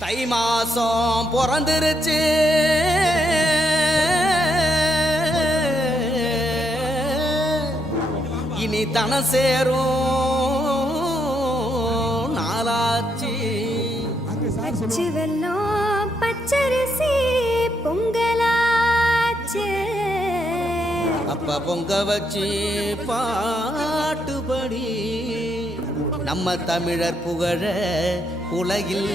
தை மாசம் பிறந்துருச்சு, இனி தன சேரும் நாளாச்சு. அச்சு வெல்லம் பச்சரிசி பொங்கலாச்சு, அப்ப பொங்க வச்சு பாட்டுபடி நம்ம தமிழர் புகழ உலகில்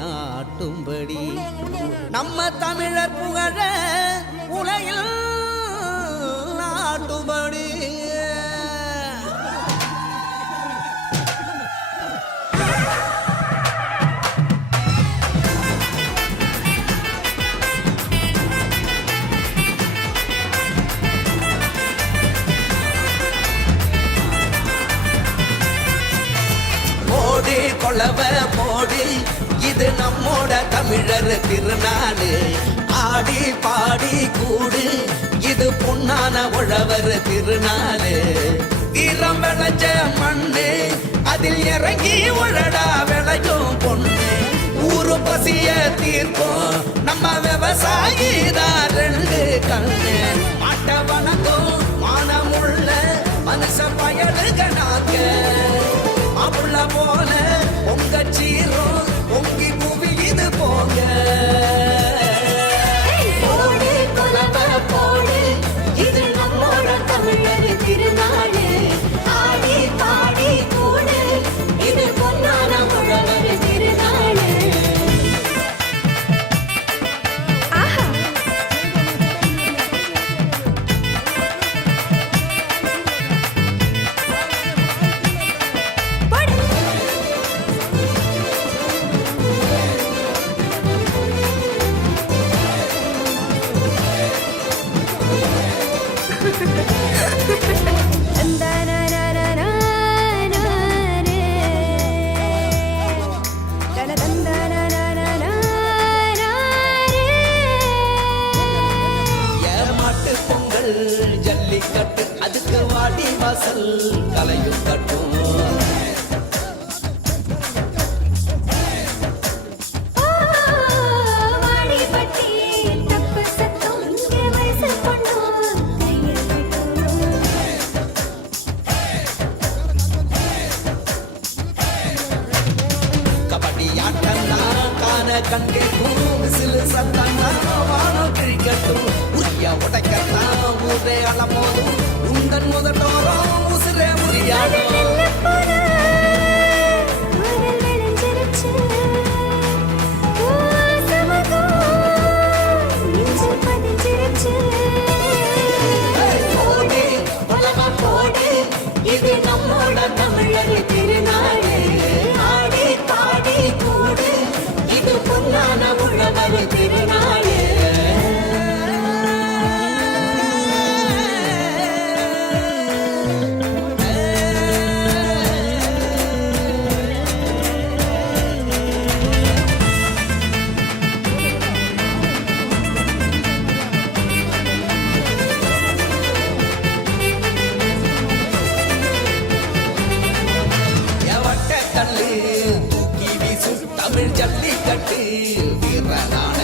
நாட்டும்படி, நம்ம தமிழர் புகழ உலகில் நாட்டும்படி. கொளவ போடி இது நம்மோட தமிழர் திருநாடு, ஆடி பாடி கூடு இது பொன்னான உழவர் திருநாடு. வீரம் விளைஞ்ச மண்ணு அதில் இறங்கி உழடா விளையும் பொண்ணு, ஊரு பசிய தீர்க்கும் நம்ம விவசாயி தான் ரெண்டு கண்ணு. மாட்ட வணக்கம் மானமுள்ள மனுஷ பயலுக நாங்க, மாப்புள்ள போல பொங்க சீரும் பொங்கி குவி இது போங்க. போடு கொலவ போடு இது நம்மோட தமிழர் திருநாடு, ஆடி பாடி கூடு இது பொன்னான உழவர் திருநாடு. ஆஹா ஜல்லிக்கட்டு அதுக்கு வாடி வாசல் கலையும் கட்டும், கபடி ஆட்டம்னா காண கண்கேக்கும், விசிலு சத்தம்னா வானம் கிழிக்கட்டும், உரிய உடைக்கத்தான் ஊரே அளப்போதும் உந்தன் முதட்டோரம் உசிரே உரியாடும். இது நம்மோட தமிழர் திருநாடு, ஆடி பாடி கூடு இது பொன்னான உழவர் திருநாடு. தூக்கி வீசும் தமிழ் ஜல்லிக்கட்டு வீரனான